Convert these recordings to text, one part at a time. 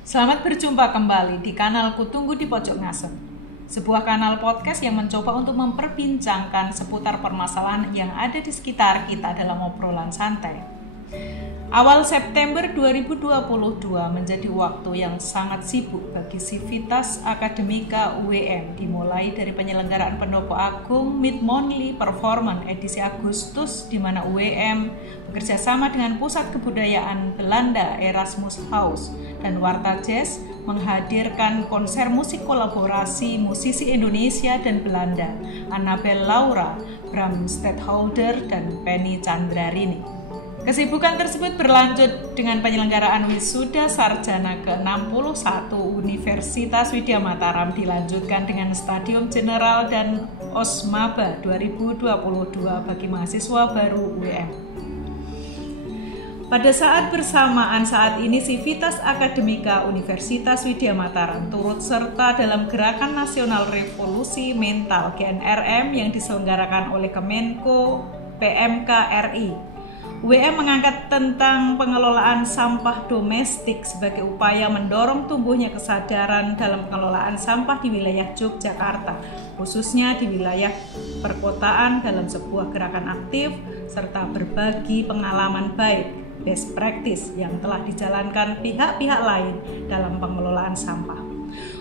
Selamat berjumpa kembali di kanal Kutunggu di Pojok Ngasem, sebuah kanal podcast yang mencoba untuk memperbincangkan seputar permasalahan yang ada di sekitar kita dalam obrolan santai. Awal September 2022 menjadi waktu yang sangat sibuk bagi Civitas Akademika UWM, dimulai dari penyelenggaraan Pendopo Agung Mid Monthly Performance edisi Agustus, di mana UWM bekerjasama dengan Pusat Kebudayaan Belanda Erasmus House dan Warta Jazz menghadirkan konser musik kolaborasi musisi Indonesia dan Belanda, Annabel Laura, Bram Stadtholder, dan Penny Chandrarini. Kesibukan tersebut berlanjut dengan penyelenggaraan wisuda sarjana ke-61 Universitas Widya Mataram, dilanjutkan dengan Stadium General dan Osmaba 2022 bagi mahasiswa baru UWM. Pada saat bersamaan saat ini, Civitas Akademika Universitas Widya Mataram turut serta dalam Gerakan Nasional Revolusi Mental GNRM yang diselenggarakan oleh Kemenko PMK RI. UWM mengangkat tentang pengelolaan sampah domestik sebagai upaya mendorong tumbuhnya kesadaran dalam pengelolaan sampah di wilayah Yogyakarta, khususnya di wilayah perkotaan, dalam sebuah gerakan aktif serta berbagi pengalaman baik best practice yang telah dijalankan pihak-pihak lain dalam pengelolaan sampah.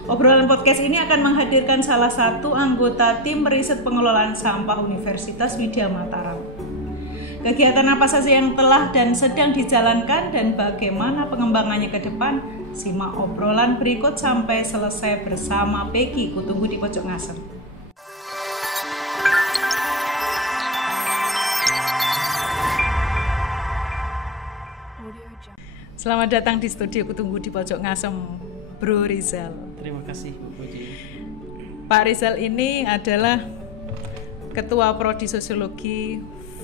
Obrolan podcast ini akan menghadirkan salah satu anggota tim riset pengelolaan sampah Universitas Widya Mataram. Kegiatan apa saja yang telah dan sedang dijalankan dan bagaimana pengembangannya ke depan? Simak obrolan berikut sampai selesai bersama Peggy Kutunggu di Pojok Ngasem. Selamat datang di studio Kutunggu di Pojok Ngasem, Bro Rizal. Terima kasih, Bu Puji. Pak Rizal ini adalah Ketua Prodi Sosiologi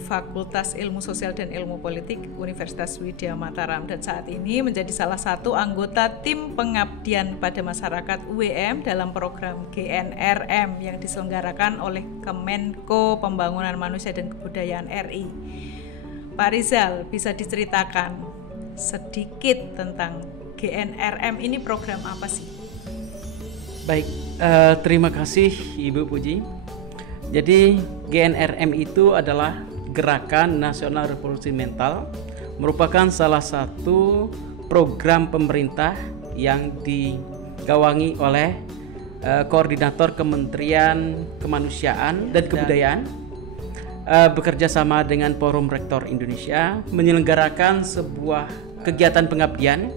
Fakultas Ilmu Sosial dan Ilmu Politik Universitas Widya Mataram, dan saat ini menjadi salah satu anggota tim pengabdian pada masyarakat UWM dalam program GNRM yang diselenggarakan oleh Kemenko Pembangunan Manusia dan Kebudayaan RI. Pak Rizal, bisa diceritakan sedikit tentang GNRM ini, program apa sih? Baik, terima kasih Ibu Puji. Jadi GNRM itu adalah Gerakan Nasional Revolusi Mental, merupakan salah satu program pemerintah yang digawangi oleh Koordinator Kementerian Kemanusiaan dan Kebudayaan, bekerja sama dengan Forum Rektor Indonesia, menyelenggarakan sebuah kegiatan pengabdian.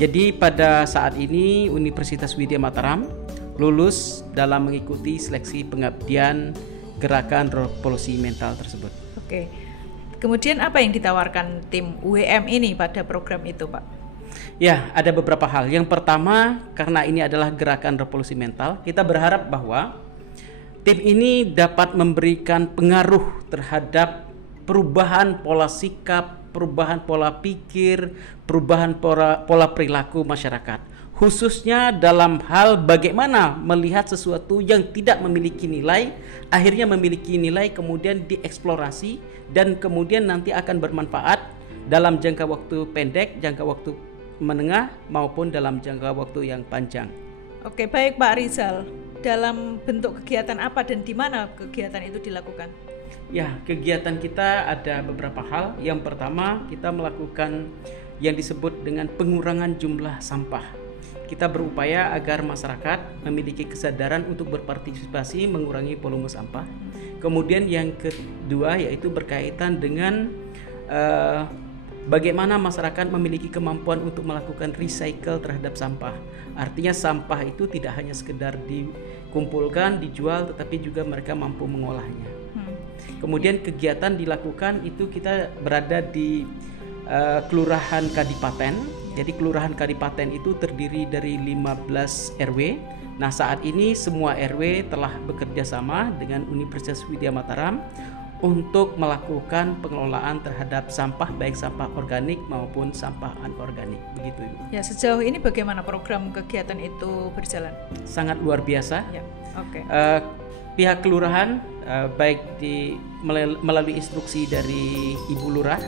Jadi pada saat ini Universitas Widya Mataram lulus dalam mengikuti seleksi pengabdian Gerakan Revolusi Mental tersebut. Oke. Kemudian apa yang ditawarkan tim UWM ini pada program itu, Pak? Ya, ada beberapa hal. Yang pertama, karena ini adalah Gerakan Revolusi Mental, kita berharap bahwa tim ini dapat memberikan pengaruh terhadap perubahan pola sikap, perubahan pola pikir, perubahan pola perilaku masyarakat, khususnya dalam hal bagaimana melihat sesuatu yang tidak memiliki nilai, akhirnya memiliki nilai, kemudian dieksplorasi dan kemudian nanti akan bermanfaat dalam jangka waktu pendek, jangka waktu menengah maupun dalam jangka waktu yang panjang. Oke, baik Pak Rizal. Dalam bentuk kegiatan apa dan di mana kegiatan itu dilakukan? Ya, kegiatan kita ada beberapa hal. Yang pertama, kita melakukan yang disebut dengan pengurangan jumlah sampah. Kita berupaya agar masyarakat memiliki kesadaran untuk berpartisipasi mengurangi volume sampah. Kemudian yang kedua yaitu berkaitan dengan bagaimana masyarakat memiliki kemampuan untuk melakukan recycle terhadap sampah. Artinya sampah itu tidak hanya sekedar dikumpulkan, dijual, tetapi juga mereka mampu mengolahnya. Kemudian kegiatan dilakukan itu kita berada di Kelurahan Kadipaten. Jadi Kelurahan Kadipaten itu terdiri dari 15 RW. Nah, saat ini semua RW telah bekerja sama dengan Universitas Widya Mataram untuk melakukan pengelolaan terhadap sampah, baik sampah organik maupun sampah anorganik. Begitu, Ibu. Ya, sejauh ini bagaimana program kegiatan itu berjalan? Sangat luar biasa. Ya, oke. Pihak kelurahan baik melalui instruksi dari Ibu Lurah,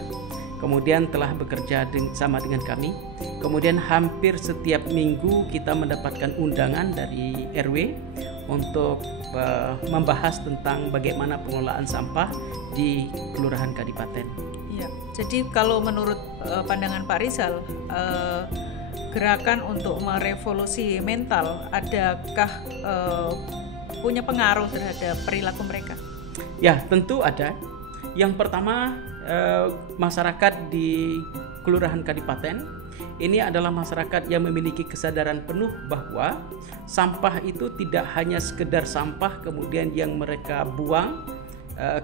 kemudian telah bekerja sama dengan kami. Kemudian hampir setiap minggu kita mendapatkan undangan dari RW untuk membahas tentang bagaimana pengelolaan sampah di Kelurahan Kadipaten. Ya, jadi kalau menurut pandangan Pak Rizal, gerakan untuk merevolusi mental adakah punya pengaruh terhadap perilaku mereka? Ya, tentu ada. Yang pertama, masyarakat di Kelurahan Kadipaten ini adalah masyarakat yang memiliki kesadaran penuh bahwa sampah itu tidak hanya sekedar sampah kemudian yang mereka buang,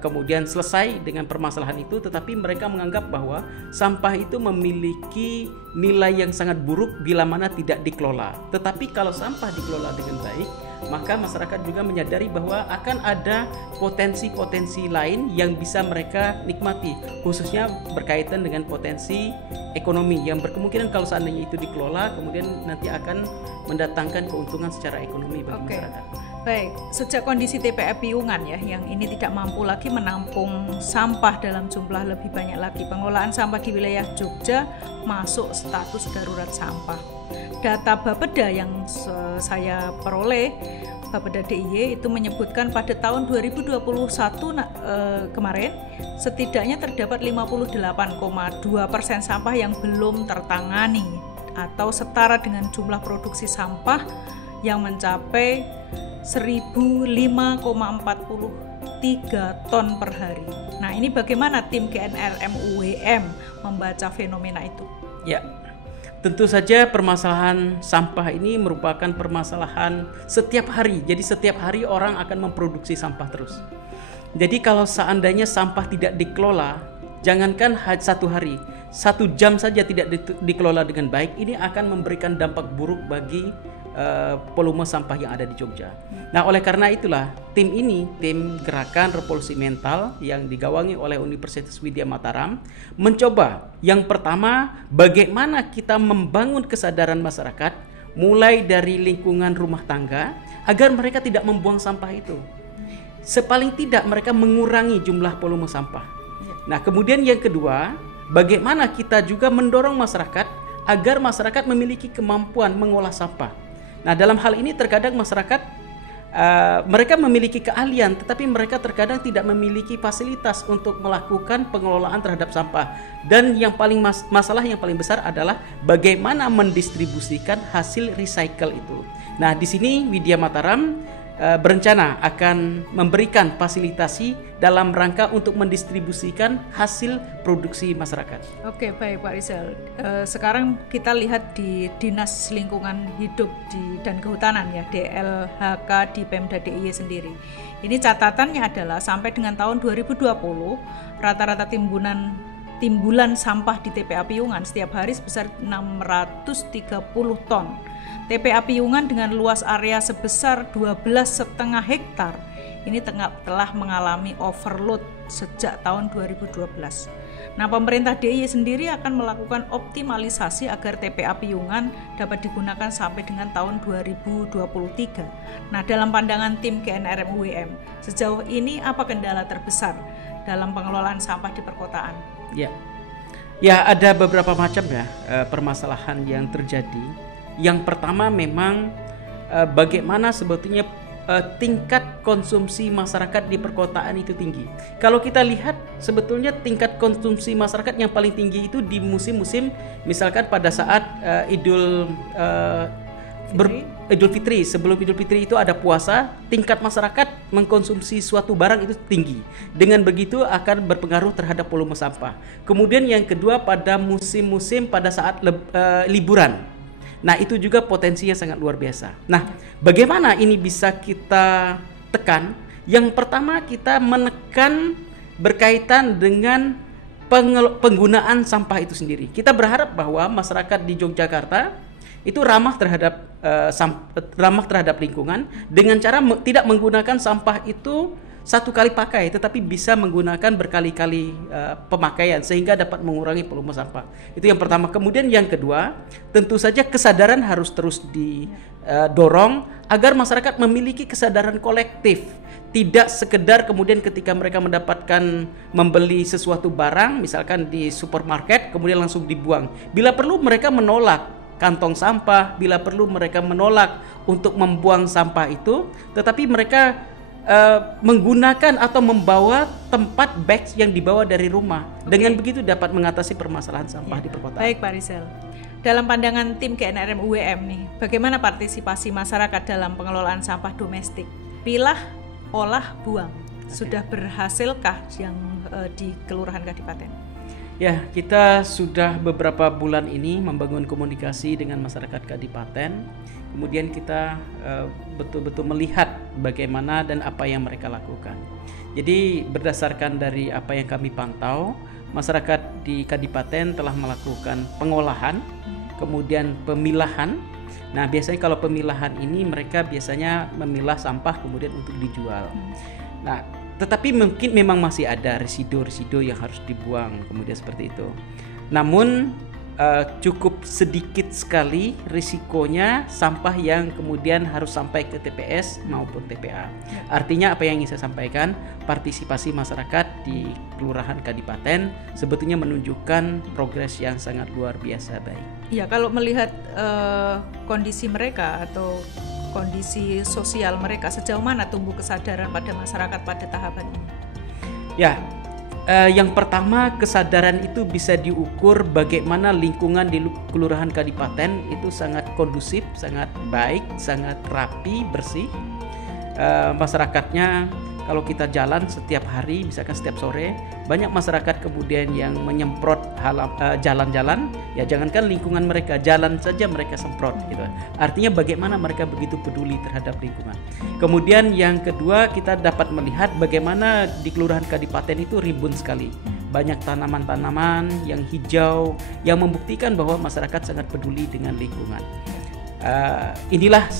kemudian selesai dengan permasalahan itu, tetapi mereka menganggap bahwa sampah itu memiliki nilai yang sangat buruk bila mana tidak dikelola. Tetapi kalau sampah dikelola dengan baik, maka masyarakat juga menyadari bahwa akan ada potensi-potensi lain yang bisa mereka nikmati, khususnya berkaitan dengan potensi ekonomi yang berkemungkinan kalau seandainya itu dikelola kemudian nanti akan mendatangkan keuntungan secara ekonomi bagi masyarakat. Baik, sejak kondisi TPA Piungan ya yang ini tidak mampu lagi menampung sampah dalam jumlah lebih banyak lagi, pengelolaan sampah di wilayah Jogja masuk status darurat sampah. Data Bapeda yang saya peroleh, Bapeda DIY itu menyebutkan pada tahun 2021 kemarin setidaknya terdapat 58,2% sampah yang belum tertangani atau setara dengan jumlah produksi sampah yang mencapai 1.005,43 ton per hari. Nah, ini bagaimana tim GNRM UWM membaca fenomena itu? Ya, tentu saja permasalahan sampah ini merupakan permasalahan setiap hari. Jadi setiap hari orang akan memproduksi sampah terus. Jadi kalau seandainya sampah tidak dikelola, jangankan satu hari, 1 jam saja tidak dikelola dengan baik, ini akan memberikan dampak buruk bagi volume sampah yang ada di Jogja. Nah, oleh karena itulah tim Gerakan Revolusi Mental yang digawangi oleh Universitas Widya Mataram mencoba yang pertama bagaimana kita membangun kesadaran masyarakat mulai dari lingkungan rumah tangga agar mereka tidak membuang sampah itu. Sepaling tidak mereka mengurangi jumlah volume sampah. Nah, kemudian yang kedua, bagaimana kita juga mendorong masyarakat agar masyarakat memiliki kemampuan mengolah sampah. Nah, dalam hal ini terkadang masyarakat mereka memiliki keahlian, tetapi mereka terkadang tidak memiliki fasilitas untuk melakukan pengelolaan terhadap sampah. Dan yang paling masalah yang paling besar adalah bagaimana mendistribusikan hasil recycle itu. Nah, di sini Widya Mataram berencana akan memberikan fasilitasi dalam rangka untuk mendistribusikan hasil produksi masyarakat. Oke, baik Pak Rizal. Sekarang kita lihat di Dinas Lingkungan Hidup dan Kehutanan ya, DLHK di Pemda DIY sendiri. Ini catatannya adalah sampai dengan tahun 2020 rata-rata timbulan sampah di TPA Piungan setiap hari sebesar 630 ton. TPA Piungan dengan luas area sebesar 12,5 hektar ini telah mengalami overload sejak tahun 2012. Nah, pemerintah DIY sendiri akan melakukan optimalisasi agar TPA Piungan dapat digunakan sampai dengan tahun 2023. Nah, dalam pandangan tim GNRM UWM, sejauh ini apa kendala terbesar dalam pengelolaan sampah di perkotaan? Ya, ada beberapa macam ya permasalahan yang terjadi. Yang pertama memang bagaimana sebetulnya tingkat konsumsi masyarakat di perkotaan itu tinggi. Kalau kita lihat sebetulnya tingkat konsumsi masyarakat yang paling tinggi itu di musim-musim misalkan pada saat Idul Fitri. Sebelum Idul Fitri itu ada puasa, tingkat masyarakat mengkonsumsi suatu barang itu tinggi. Dengan begitu akan berpengaruh terhadap volume sampah. Kemudian yang kedua pada musim-musim pada saat liburan. Nah, itu juga potensinya sangat luar biasa. Nah, bagaimana ini bisa kita tekan? Yang pertama kita menekan berkaitan dengan penggunaan sampah itu sendiri. Kita berharap bahwa masyarakat di Yogyakarta itu ramah terhadap lingkungan dengan cara tidak menggunakan sampah itu satu kali pakai, tetapi bisa menggunakan berkali-kali pemakaian sehingga dapat mengurangi volume sampah. Itu yang pertama. Kemudian yang kedua, tentu saja kesadaran harus terus didorong agar masyarakat memiliki kesadaran kolektif. Tidak sekedar kemudian ketika mereka mendapatkan membeli sesuatu barang, misalkan di supermarket, kemudian langsung dibuang. Bila perlu mereka menolak kantong sampah, bila perlu mereka menolak untuk membuang sampah itu, tetapi mereka menggunakan atau membawa tempat bags yang dibawa dari rumah. Dengan begitu dapat mengatasi permasalahan sampah di perkotaan. Baik Pak Rizal, dalam pandangan tim GNRM UWM nih, bagaimana partisipasi masyarakat dalam pengelolaan sampah domestik? Pilah, olah, buang. Sudah berhasilkah yang di Kelurahan Kadipaten? Ya, kita sudah beberapa bulan ini membangun komunikasi dengan masyarakat Kadipaten. Kemudian kita betul-betul melihat bagaimana dan apa yang mereka lakukan. Jadi berdasarkan dari apa yang kami pantau, masyarakat di Kadipaten telah melakukan pengolahan, kemudian pemilahan. Nah, biasanya kalau pemilahan ini mereka biasanya memilah sampah kemudian untuk dijual. Nah, tetapi mungkin memang masih ada residu-residu yang harus dibuang kemudian seperti itu. Namun cukup sedikit sekali risikonya sampah yang kemudian harus sampai ke TPS maupun TPA. Artinya apa yang ingin saya sampaikan, partisipasi masyarakat di Kelurahan Kadipaten sebetulnya menunjukkan progres yang sangat luar biasa baik. Ya, kalau melihat kondisi mereka atau kondisi sosial mereka, sejauh mana tumbuh kesadaran pada masyarakat pada tahapan ini? Ya, yang pertama kesadaran itu bisa diukur bagaimana lingkungan di Kelurahan Kadipaten itu sangat kondusif, sangat baik, sangat rapi, bersih. Masyarakatnya kalau kita jalan setiap hari, misalkan setiap sore, banyak masyarakat kemudian yang menyemprot jalan-jalan, ya jangankan lingkungan mereka, jalan saja mereka semprot gitu. Artinya bagaimana mereka begitu peduli terhadap lingkungan. Kemudian yang kedua, kita dapat melihat bagaimana di Kelurahan Kadipaten itu rimbun sekali. Banyak tanaman-tanaman yang hijau yang membuktikan bahwa masyarakat sangat peduli dengan lingkungan. Inilah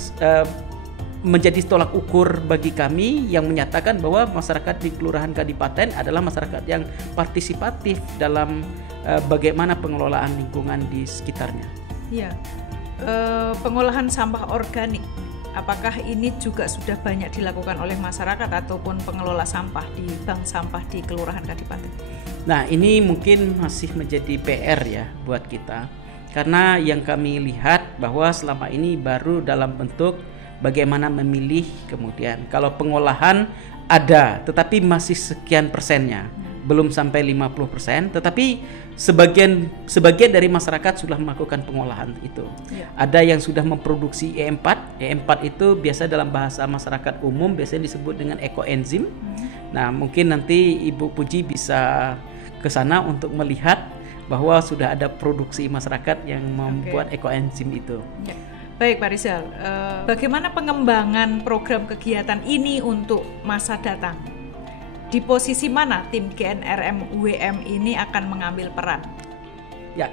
menjadi tolak ukur bagi kami yang menyatakan bahwa masyarakat di Kelurahan Kadipaten adalah masyarakat yang partisipatif dalam bagaimana pengelolaan lingkungan di sekitarnya. Ya, pengolahan sampah organik, apakah ini juga sudah banyak dilakukan oleh masyarakat ataupun pengelola sampah di bank sampah di Kelurahan Kadipaten? Nah, ini mungkin masih menjadi PR ya buat kita, karena yang kami lihat bahwa selama ini baru dalam bentuk bagaimana memilih, kemudian kalau pengolahan ada tetapi masih sekian persennya, belum sampai 50%, tetapi sebagian dari masyarakat sudah melakukan pengolahan itu. Ada yang sudah memproduksi E4. E4 itu biasa dalam bahasa masyarakat umum biasanya disebut dengan ekoenzim. Nah, mungkin nanti Ibu Puji bisa ke sana untuk melihat bahwa sudah ada produksi masyarakat yang membuat ekoenzim itu. Baik Pak Rizal, bagaimana pengembangan program kegiatan ini untuk masa datang? Di posisi mana tim GNRM UWM ini akan mengambil peran? Ya,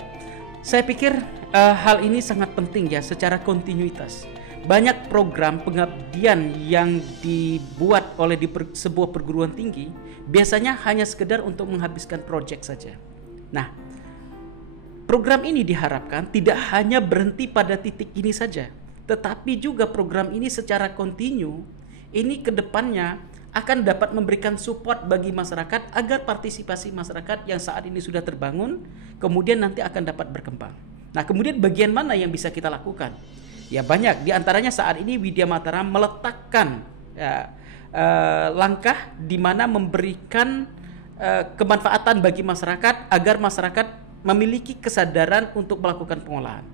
saya pikir hal ini sangat penting ya secara kontinuitas. Banyak program pengabdian yang dibuat oleh sebuah perguruan tinggi biasanya hanya sekedar untuk menghabiskan proyek saja. Nah, program ini diharapkan tidak hanya berhenti pada titik ini saja, tetapi juga program ini secara kontinu ini ke depannya akan dapat memberikan support bagi masyarakat agar partisipasi masyarakat yang saat ini sudah terbangun kemudian nanti akan dapat berkembang. Nah, kemudian bagian mana yang bisa kita lakukan? Ya banyak, di antaranya saat ini Widya Mataram meletakkan langkah di mana memberikan kemanfaatan bagi masyarakat agar masyarakat memiliki kesadaran untuk melakukan pengolahan.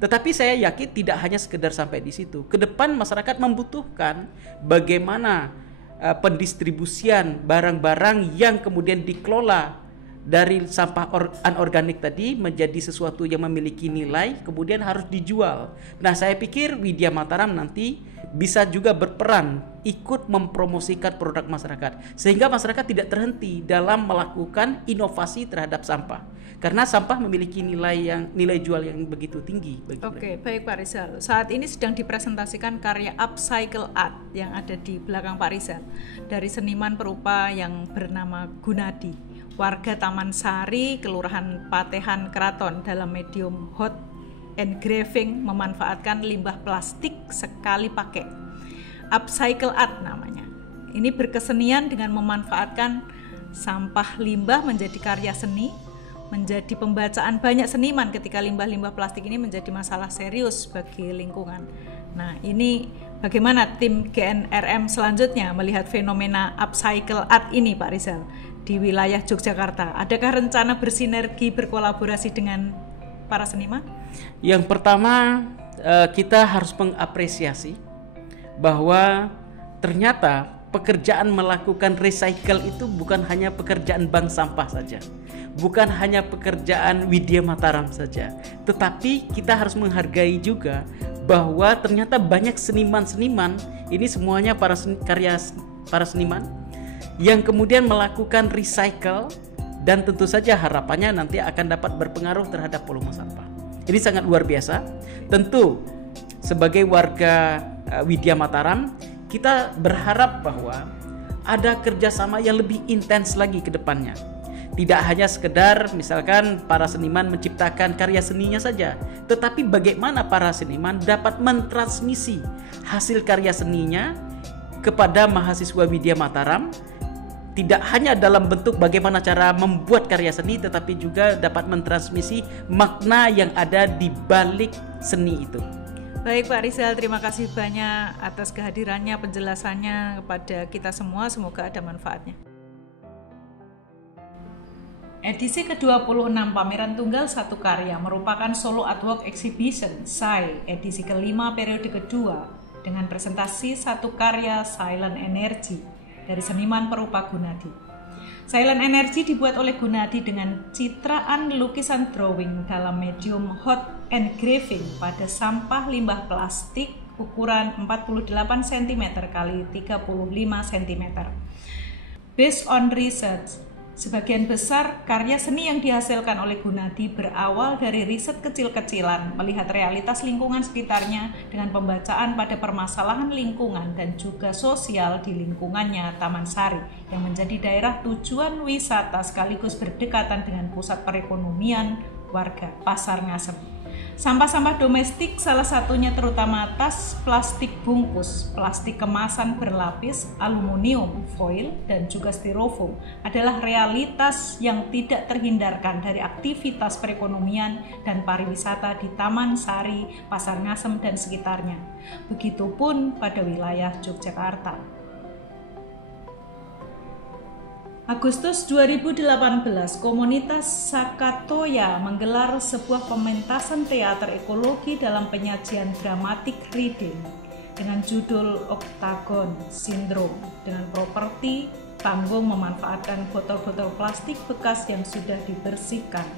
Tetapi saya yakin tidak hanya sekedar sampai di situ. Ke depan masyarakat membutuhkan bagaimana pendistribusian barang-barang yang kemudian dikelola dari sampah anorganik tadi menjadi sesuatu yang memiliki nilai, kemudian harus dijual. Nah, saya pikir Widya Mataram nanti bisa juga berperan ikut mempromosikan produk masyarakat, sehingga masyarakat tidak terhenti dalam melakukan inovasi terhadap sampah, karena sampah memiliki nilai jual yang begitu tinggi. Oke, baik Pak Rizal. Saat ini sedang dipresentasikan karya upcycle art yang ada di belakang Pak Rizal dari seniman perupa yang bernama Gunadi, warga Taman Sari, Kelurahan Patehan Kraton, dalam medium hot engraving memanfaatkan limbah plastik sekali pakai. Upcycle art namanya. Ini berkesenian dengan memanfaatkan sampah limbah menjadi karya seni, menjadi pembacaan banyak seniman ketika limbah-limbah plastik ini menjadi masalah serius bagi lingkungan. Nah, ini bagaimana tim GNRM selanjutnya melihat fenomena upcycle art ini, Pak Rizal, di wilayah Yogyakarta? Adakah rencana bersinergi, berkolaborasi dengan para seniman? Yang pertama, kita harus mengapresiasi bahwa ternyata pekerjaan melakukan recycle itu bukan hanya pekerjaan bank sampah saja, bukan hanya pekerjaan Widya Mataram saja, tetapi kita harus menghargai juga bahwa ternyata banyak seniman-seniman, ini semuanya para seniman yang kemudian melakukan recycle, dan tentu saja harapannya nanti akan dapat berpengaruh terhadap volume sampah. Ini sangat luar biasa. Tentu sebagai warga Widya Mataram, kita berharap bahwa ada kerjasama yang lebih intens lagi ke depannya. Tidak hanya sekedar misalkan para seniman menciptakan karya seninya saja, tetapi bagaimana para seniman dapat mentransmisi hasil karya seninya kepada mahasiswa Widya Mataram, tidak hanya dalam bentuk bagaimana cara membuat karya seni, tetapi juga dapat mentransmisi makna yang ada di balik seni itu. Baik Pak Rizal, terima kasih banyak atas kehadirannya, penjelasannya kepada kita semua, semoga ada manfaatnya. Edisi ke-26 Pameran Tunggal Satu Karya merupakan solo artwork exhibition SAI edisi kelima periode kedua dengan presentasi satu karya Silent Energy dari seniman perupa Gunadi. Silent Energy dibuat oleh Gunadi dengan citraan lukisan drawing dalam medium hot engraving pada sampah limbah plastik ukuran 48 cm x 35 cm. Based on research, sebagian besar karya seni yang dihasilkan oleh Gunadi berawal dari riset kecil-kecilan, melihat realitas lingkungan sekitarnya dengan pembacaan pada permasalahan lingkungan dan juga sosial di lingkungannya Taman Sari, yang menjadi daerah tujuan wisata sekaligus berdekatan dengan pusat perekonomian warga Pasar Ngasem. Sampah-sampah domestik, salah satunya terutama tas plastik bungkus, plastik kemasan berlapis, aluminium, foil, dan juga styrofoam adalah realitas yang tidak terhindarkan dari aktivitas perekonomian dan pariwisata di Taman Sari, Pasar Ngasem, dan sekitarnya. Begitupun pada wilayah Yogyakarta. Agustus 2018, komunitas Sakatoya menggelar sebuah pementasan teater ekologi dalam penyajian dramatic reading dengan judul Octagon Syndrome, dengan properti panggung memanfaatkan botol-botol plastik bekas yang sudah dibersihkan.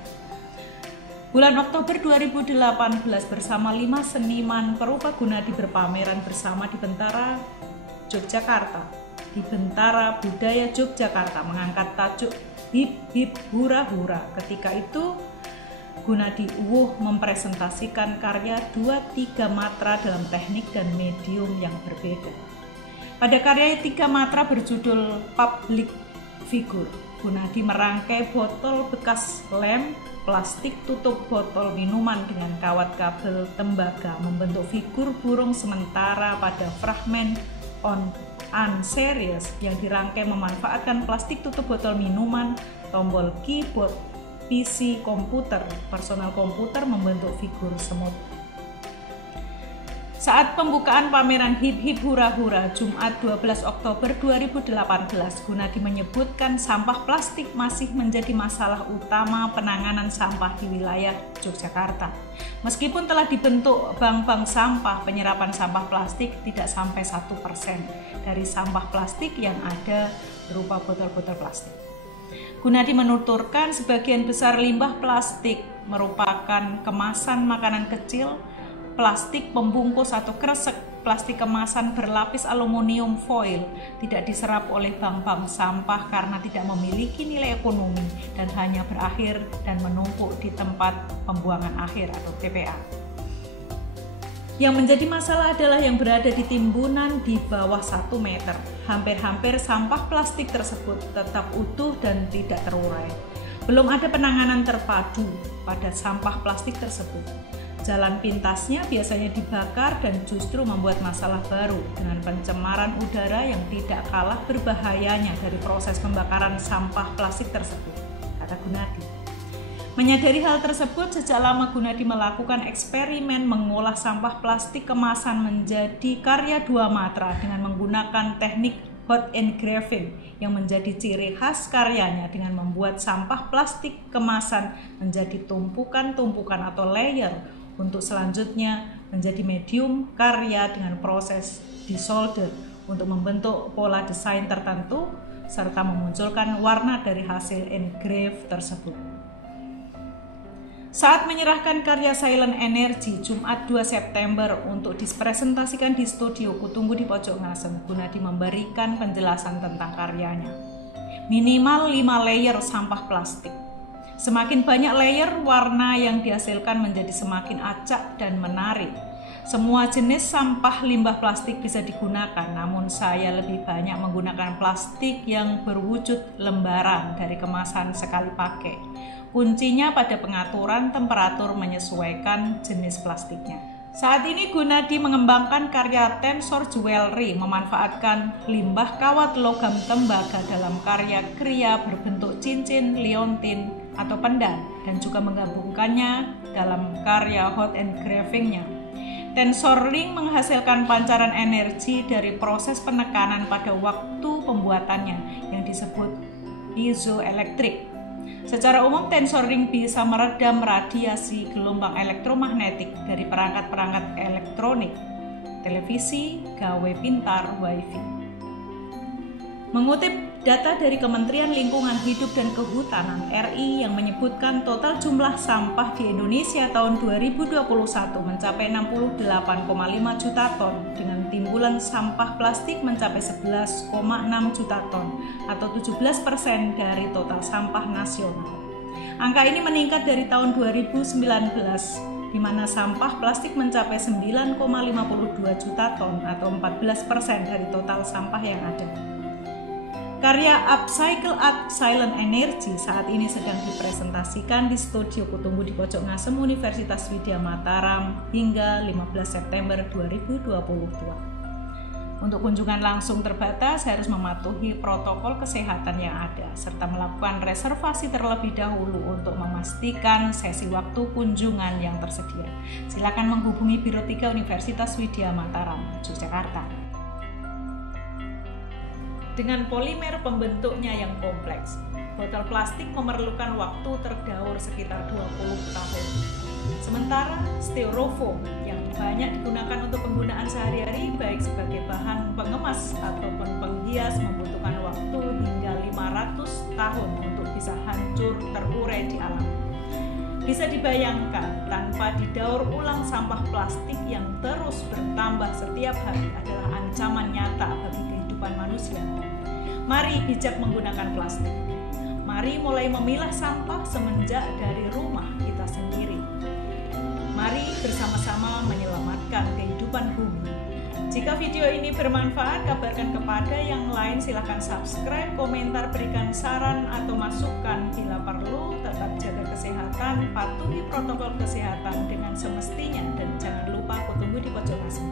Bulan Oktober 2018 bersama 5 seniman perupa Gunadi berpameran bersama di Bentara Yogyakarta. Di Bentara Budaya Yogyakarta mengangkat tajuk Hip Hip Hura Hura. Ketika itu Gunadi mempresentasikan karya 2-3 matra dalam teknik dan medium yang berbeda. Pada karya 3 matra berjudul Public Figure, Gunadi merangkai botol bekas lem, plastik tutup botol minuman dengan kawat kabel tembaga membentuk figur burung sementara pada fragmen Unseries yang dirangkai memanfaatkan plastik tutup botol minuman, tombol keyboard, PC komputer, personal komputer membentuk figur semut. Saat pembukaan pameran Hip Hip Hura Hura Jumat 12 Oktober 2018, Gunadi menyebutkan sampah plastik masih menjadi masalah utama penanganan sampah di wilayah Yogyakarta. Meskipun telah dibentuk bank-bank sampah, penyerapan sampah plastik tidak sampai 1% dari sampah plastik yang ada berupa botol-botol plastik. Gunadi menuturkan sebagian besar limbah plastik merupakan kemasan makanan kecil, plastik pembungkus atau kresek, plastik kemasan berlapis aluminium foil, tidak diserap oleh bank-bank sampah karena tidak memiliki nilai ekonomi dan hanya berakhir dan menumpuk di tempat pembuangan akhir atau TPA. Yang menjadi masalah adalah yang berada di timbunan di bawah 1 meter. Hampir-hampir sampah plastik tersebut tetap utuh dan tidak terurai. Belum ada penanganan terpadu pada sampah plastik tersebut. Jalan pintasnya biasanya dibakar dan justru membuat masalah baru dengan pencemaran udara yang tidak kalah berbahayanya dari proses pembakaran sampah plastik tersebut, kata Gunadi. Menyadari hal tersebut, sejak lama Gunadi melakukan eksperimen mengolah sampah plastik kemasan menjadi karya 2 matra dengan menggunakan teknik hot engraving yang menjadi ciri khas karyanya dengan membuat sampah plastik kemasan menjadi tumpukan-tumpukan atau layer untuk selanjutnya menjadi medium karya dengan proses desolder untuk membentuk pola desain tertentu serta memunculkan warna dari hasil engrave tersebut. Saat menyerahkan karya Silent Energy Jumat 2 September untuk dipresentasikan di studio Kutunggu di Pojok Ngasem, Gunadi memberikan penjelasan tentang karyanya. Minimal 5 layer sampah plastik. Semakin banyak layer, warna yang dihasilkan menjadi semakin acak dan menarik. Semua jenis sampah limbah plastik bisa digunakan, namun saya lebih banyak menggunakan plastik yang berwujud lembaran dari kemasan sekali pakai. Kuncinya pada pengaturan temperatur menyesuaikan jenis plastiknya. Saat ini Gunadi mengembangkan karya Tensor Jewelry memanfaatkan limbah kawat logam tembaga dalam karya kriya berbentuk cincin, liontin, atau pendan dan juga menggabungkannya dalam karya hot engravingnya. Tensor ring menghasilkan pancaran energi dari proses penekanan pada waktu pembuatannya yang disebut piezoelektrik. Secara umum, tensor ring bisa meredam radiasi gelombang elektromagnetik dari perangkat-perangkat elektronik, televisi, gawai pintar, wifi. Mengutip data dari Kementerian Lingkungan Hidup dan Kehutanan RI yang menyebutkan total jumlah sampah di Indonesia tahun 2021 mencapai 68,5 juta ton dengan timbulan sampah plastik mencapai 11,6 juta ton atau 17% dari total sampah nasional. Angka ini meningkat dari tahun 2019 di mana sampah plastik mencapai 9,52 juta ton atau 14% dari total sampah yang ada. Karya Upcycle Art Silent Energy saat ini sedang dipresentasikan di studio Kutunggu di Pojok Ngasem Universitas Widya Mataram hingga 15 September 2022. Untuk kunjungan langsung terbatas harus mematuhi protokol kesehatan yang ada serta melakukan reservasi terlebih dahulu untuk memastikan sesi waktu kunjungan yang tersedia. Silakan menghubungi Biro 3 Universitas Widya Mataram, Yogyakarta. Dengan polimer pembentuknya yang kompleks, botol plastik memerlukan waktu terdaur sekitar 20 tahun. Sementara styrofoam yang banyak digunakan untuk penggunaan sehari-hari baik sebagai bahan pengemas ataupun penghias membutuhkan waktu hingga 500 tahun untuk bisa hancur terurai di alam. Bisa dibayangkan, tanpa didaur ulang sampah plastik yang terus bertambah setiap hari adalah ancaman nyata bagi kehidupan manusia. Mari bijak menggunakan plastik. Mari mulai memilah sampah semenjak dari rumah kita sendiri. Mari bersama-sama menyelamatkan kehidupan bumi. Jika video ini bermanfaat, kabarkan kepada yang lain. Silahkan subscribe, komentar, berikan saran atau masukan. Bila perlu, tetap jaga kesehatan, patuhi protokol kesehatan dengan semestinya, dan jangan lupa Kutunggu di Pojok Ngasem.